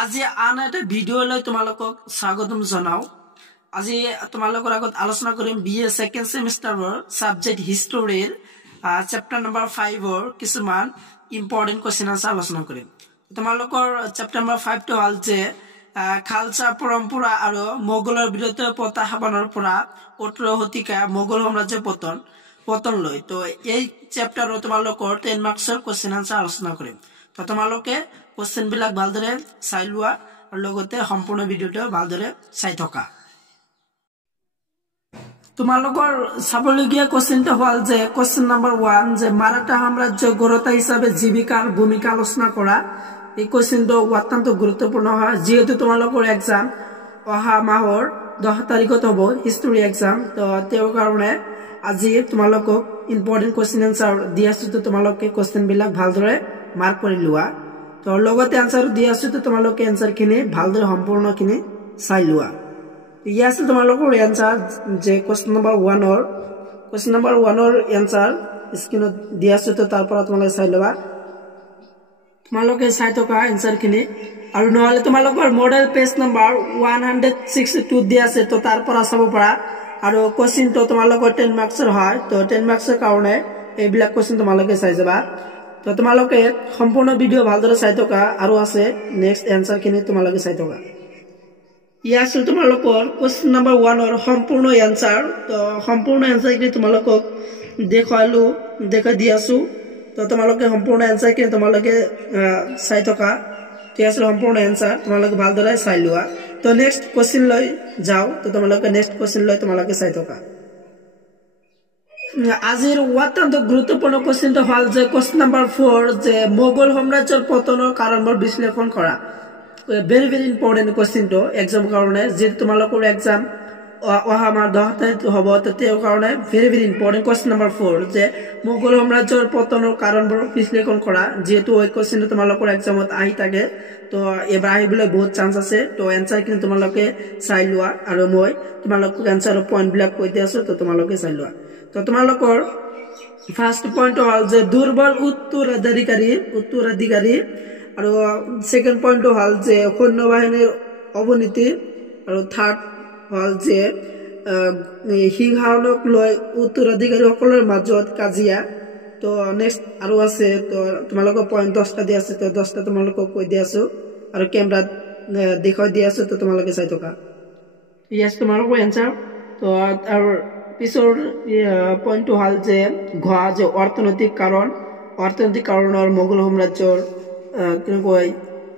আজি আন এটা ভিডিও লৈ তোমালোকক স্বাগতম জনাও। আজি তোমালোকৰ আগত আলোচনা কৰিম বিএ সেকেন্ড সেমিস্টাৰৰ সাবজেক্ট হিষ্টৰীৰ চেপ্টাৰ নম্বৰ 5ৰ কিছুমান ইম্পৰ্টেন্ট কোৱেশ্চন আছে আলোচনা কৰিম। তোমালোকৰ চেপ্টাৰ নম্বৰ 5 টো হল যে খালসা পৰম্পৰা আৰু মোগলৰ বিৰুদ্ধে প্ৰত্যাহ্বানৰ পৰা 18 শতিকা মোগল সাম্ৰাজ্য পতন লৈ। তো এই চেপ্টাৰৰ তোমালোকৰ 10 মাৰ্কছৰ কোৱেশ্চন আনসাৰ আলোচনা কৰিম। তো তোমালোকে কোৱেশ্চন বিলাক ভালদৰে চাই লোৱা আৰু লগতে সম্পূৰ্ণ ভিডিওটো ভালদৰে চাই থকা। তোমালোকৰ চাবলগীয়া কোৱেশ্চনটো হল যে কোৱেশ্চন নম্বৰ 1 যে মাৰাঠা সাম্ৰাজ্য গঢ়তা হিচাপে জীৱিকাৰ ভূমিকা আলোচনা কৰা। এই কোৱেশ্চনটো অত্যন্ত গুৰুত্বপূৰ্ণ হয়, যেহেতু তোমালোকৰ এক্সাম অহা মাহৰ 10 তাৰিখত হ'ব হিষ্টৰী এক্সাম। তো তেওঁৰ কাৰণে আজি তোমালোকক ইম্পৰ্টেন্ট কোৱেশ্চন আনসাৰ দি আছো। তো তোমালোকে কোৱেশ্চন বিলাক ভালদৰে মাৰ্ক কৰি লোৱা। তো লগতে আনসাৰ দি আছো, তো তোমালোকে আনসাৰ খিনি ভালদৰে সম্পূৰ্ণ খিনি চাই লোৱা। ইয়া আছে তোমালোকৰ আনসাৰ যে কোৱেশ্চন নম্বৰ 1ৰ আনসাৰ স্ক্ৰিনত দি আছো। তো তাৰ পৰা তোমালোকে চাই লবা, তোমালোকে চাই থকা আনসাৰ খিনি। আৰু নহলে তোমালোকৰ মডেল পেজ নম্বৰ 162 দি আছে, তো তাৰ পৰা চাব পাৰা। আৰু কোৱেশ্চনটো তোমালোকৰ 10 মাৰ্কছৰ হয়, তো 10 মাৰ্কছৰ কাৰণে এইবিলাক কোৱেশ্চন তোমালোকে চাই যাবা। তো তোমালোকে সম্পূৰ্ণ ভিডিও ভালদৰে চাই থকা আৰু আছে নেক্সট আনসাৰ খিনি তোমালোকে চাই থকা। ইয়া আছে তোমালোকৰ কোৱেশ্চন নম্বৰ 1ৰ সম্পূৰ্ণ আনসাৰ। তো সম্পূৰ্ণ আনসাৰ খিনি তোমালোকক দেখাই দি আছো। তো তোমালোকে সম্পূৰ্ণ আনসাৰ খিনি তোমালোকে চাই থকা। ঠিক আছে, সম্পূৰ্ণ আনসাৰ তোমালোকে ভালদৰে চাই লোৱা। তো নেক্সট কোৱেশ্চন লৈ যাও। তো তোমালোকে নেক্সট কোৱেশ্চন লৈ তোমালোকে চাই থকা। আজিৰ অত্যন্ত গুৰুত্বপূৰ্ণ কোৱেশ্চনটো হল যে কোৱেশ্চন নম্বৰ 4 যে মোগল সাম্ৰাজ্যৰ পতনৰ কাৰণবোৰ বিশ্লেষণ কৰা। ভেৰি ইম্পৰ্টেন্ট কোৱেশ্চনটো এক্সামৰ কাৰণে, যেহেতু তোমালোকৰ এক্সাম অহা মাহ 10 তাৰিখ হ'ব। তো তেওঁৰ কাৰণে ভেৰি ইম্পৰ্টেন্ট কোৱেশ্চন নম্বৰ 4 যে মোগল সাম্ৰাজ্যৰ পতনৰ কাৰণবোৰ বিশ্লেষণ কৰা। যেহেতু এই কোৱেশ্চনটো তোমালোকৰ এক্সামত আহি থাকে, তো এবাৰ আহিবলৈ বহুত চান্স আছে। তো এনসাৰ খিনি তোমালোকে চাই লোৱা আৰু মই তোমালোকক এনসাৰৰ পইণ্ট বিলাক কৈ দি আছো, তো তোমালোকে চাই লোৱা। তো তোমালোকৰ ফাৰ্ষ্ট পইণ্ট হল যে দুৰ্বল উত্তৰাধিকাৰী আৰু সেকেন্ড পইণ্ট হল যে সৈন্য বাহিনীৰ অৱনীতি আৰু থাৰ্ড হল যে সিংহাসনক লৈ উত্তৰাধিকাৰীসকলৰ মাজত কাজিয়া। তো নেক্সট আৰু আছে, তো তোমালোকৰ পইণ্ট 10টা দি আছে, তো 10টা তোমালোকক কৈ দি আছো আৰু কেমেৰাত দেখাই দি আছো। তো তোমালোকে চাই থকা। ইয়াছ তোমালোকৰ এনসাৰ। তো আৰু পিছৰ পইণ্টটো হল যে অৰ্থনৈতিক কাৰণৰ মোগল সাম্ৰাজ্যৰ কেনেকৈ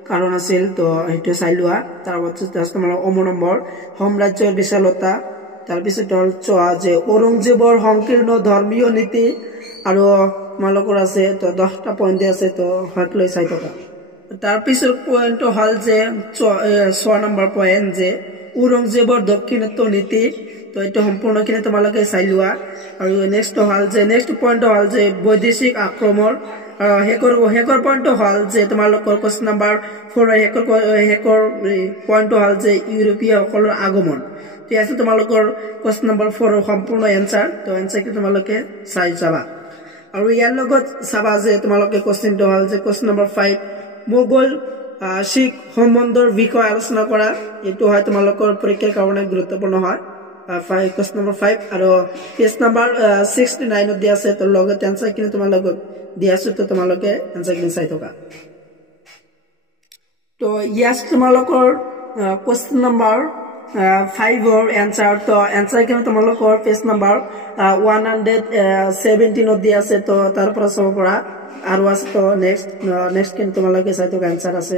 কাৰণ আছিল, তো সেইটো চাই লোৱা। তাৰপিছত তোমালোকৰ নম্বৰ সাম্ৰাজ্যৰ বিশালতা। তাৰপিছত হল যে ঔৰংজেবৰ সংকীৰ্ণ ধৰ্মীয় নীতি। আৰু তোমালোকৰ আছে তো 10টা পইণ্ট আছে, তো হাত লৈ চাই থকা। তাৰপিছৰ পইণ্টটো হল যে 6 নম্বৰ পইণ্ট যে ঔৰংজেবৰ দক্ষিণাত্য নীতি। তো এইটো সম্পূৰ্ণখিনি তোমালোকে চাই লোৱা। আৰু নেক্সট পইণ্টটো হল যে বৈদেশিক আক্ৰমণ। শেষৰ পইণ্টটো হল যে তোমালোকৰ কোৱেশ্চন নম্বৰ 4 শেষৰ পইণ্টটো হল যে ইউৰোপীয়সকলৰ আগমন। ঠিক আছে, তোমালোকৰ কোৱেশ্চন নম্বৰ 4ৰ সম্পূৰ্ণ এনসাৰ। তো এনসাৰটো তোমালোকে চাই যাবা। আৰু ইয়াৰ লগত চাবা যে তোমালোকে কোৱেশ্চনটো হল যে কোৱেশ্চন নম্বৰ 5 মোগল শিখ সম্বন্ধৰ বিষয়ে আলোচনা কৰা। এইটো হয় তোমালোকৰ পৰীক্ষাৰ কাৰণে গুৰুত্বপূৰ্ণ হয়। কোৱেশ্চন নম্বৰ 5 আৰু পেজ নম্বৰ 69 দি আছে। তো লগতে এনসাৰ খিনি তোমালোকক দি আছো, তো তোমালোকে এনসাৰ খিনি চাই থকা। তো ইয়াছ তোমালোকৰ কোৱেশ্চন নম্বৰ 5ৰ এনসাৰ। তো এনসাৰ খিনি তোমালোকৰ পেজ নম্বৰ 117 দি আছে। তো তাৰ পৰা চাব পৰা আৰু আছে। তো নেক্সট খিনি তোমালোকে চাই থকা এনসাৰ আছে।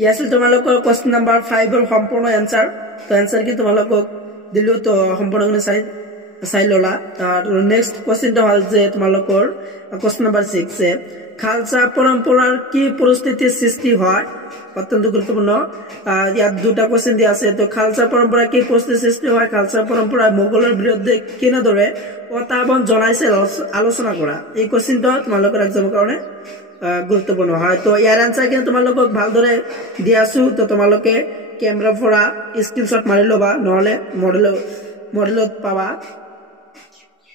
ইয়াছ তোমালোকৰ কোৱেশ্চন নম্বৰ 5ৰ সম্পূৰ্ণ এনসাৰ। তো এনসাৰ কি তোমালোকক দিলো, তো সম্পূৰ্ণখিনি চাই ললা। আৰু নেক্সট কোৱেশ্চনটো হল যে তোমালোকৰ কোৱেশ্চন নম্বৰ 6 যে খালসা পৰম্পৰাৰ কি পৰিস্থিতিৰ সৃষ্টি হয়। অত্যন্ত গুৰুত্বপূৰ্ণ। ইয়াত 2টা কোৱেশ্চন দিয়া আছে। তো খালসা পৰম্পৰা কি পৰিস্থিতিৰ সৃষ্টি হয়, খালসা পৰম্পৰা মোগলৰ বিৰুদ্ধে কেনেদৰে প্ৰত্যাহ্বান জনাইছিল আলোচনা কৰা। এই কোৱেশ্চনটো তোমালোকৰ এক্সামৰ কাৰণে গুৰুত্বপূৰ্ণ হয়। তো ইয়াৰ এনসাৰ কিন্তু তোমালোকক ভালদৰে দি আছো। তো তোমালোকে কেমেৰাৰ পৰা স্ক্ৰিনশ্বট মাৰি ল'বা, নহলে মডেলত পাবা।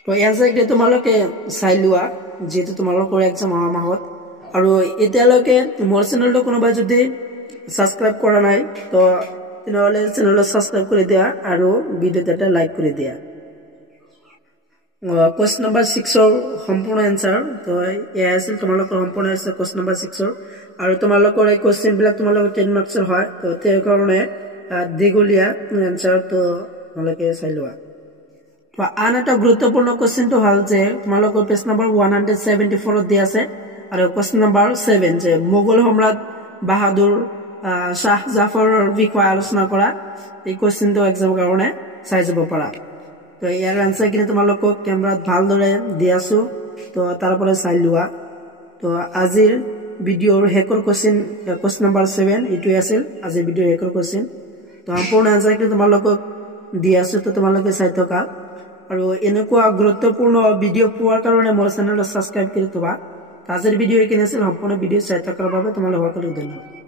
তো এনসাৰ খিনি তোমালোকে চাই লোৱা, যেহেতু তোমালোকৰ এক্সাম অহা মাহত। আৰু এতিয়ালৈকে মোৰ চেনেলটো কোনোবাই যদি সাবস্ক্ৰাইব কৰা নাই তো তেনেহলে চ্যানেলটা সাবস্ক্ৰাইব কৰে দিয়া আৰু ভিডিওতে এটা লাইক কৰে দিয়া কোয়েশ্চন নাম্বাৰ 6 ৰ সম্পূৰ্ণ এনসাৰ তো এয়া আছিল তোমালোকৰ সম্পূৰ্ণ এনসাৰ কোয়েশ্চন নাম্বাৰ 6 ৰ আৰু তোমালোকৰ এই কোয়েশ্চন বিলাক তোমালোকৰ 10 মাৰ্কছৰ হয় তো তেৰ কাৰণে দীঘলীয়া এনসাৰ তো তোমালোকে চাই লোৱা তো আন এটা গুৰুত্বপূৰ্ণ কোয়েশ্চনটো হল যে তোমালোকৰ পেজ নাম্বাৰ 174 ত দিয়া আছে আৰু কোয়েশ্চন নাম্বাৰ 7 যে মোগল সম্ৰাট বাহাদুৰ শাহ জাফৰৰ বিষয়ে আলোচনা কৰা এই কোয়েশ্চনটো এক্সামৰ কাৰণে চাই যাব পাৰা তো ইয়াৰ আনসাৰ কিনে তোমালোকক ক্যামেৰাত ভালদৰে দি আছো তো তাৰ পৰা চাই লোৱা তো আজিৰ ভিডিওৰ হেকৰ কোয়েশ্চন নাম্বাৰ 7 ইটো আছিল আজিৰ ভিডিওৰ হেকৰ কোয়েশ্চন তো সম্পূৰ্ণ আনসাৰ কিনে তোমালোকক দি আছো তো তোমালোকে চাই থকা আৰু এনেকুৱা গুৰুত্বপূৰ্ণ ভিডিও পোৱাৰ কাৰণে মোৰ চেনেলটো সাবস্ক্ৰাইব কৰি থবা আজিৰ ভিডিও এখানে আছিল সম্পূৰ্ণ ভিডিও চাই থকাৰ বাবে তোমালোকক ধন্যবাদ